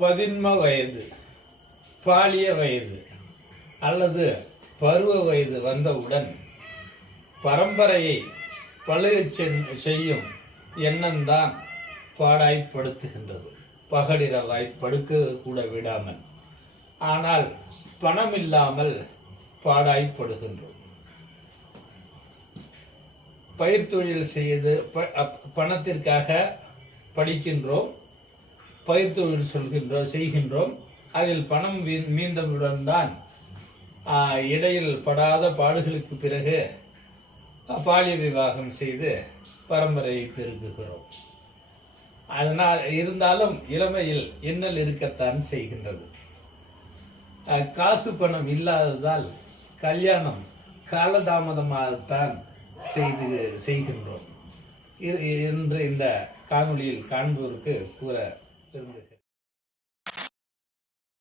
பதின்ம வயது, பாலிய வயது அல்லது பருவ வயது வந்தவுடன் பரம்பரையை பழுகச் செய்யும் எண்ணம்தான் பாடாய்ப்படுத்துகின்றது, பகலிரவாய் படுக்க கூட விடாமல். ஆனால் பணம் இல்லாமல் பாடாய்ப்படுகின்றோம். பயிர் தொழில் செய்து பணத்திற்காக படிக்கின்றோம், பயிர் தொழில் செய்கின்றோம். அதில் பணம் மீந்தவுடன் தான் இடையில் படாத பாடுகளுக்கு பிறகு பாலிய விவாகம் செய்து பரம்பரையை பெருக்குகிறோம். அதனால் இருந்தாலும் இளமையில் இன்னல் இருக்கத்தான் செய்கின்றது. காசு பணம் இல்லாததால் கல்யாணம் காலதாமதமாகத்தான் செய்கின்றோம் என்று இந்த காணொளியில் காண்போருக்கு கூற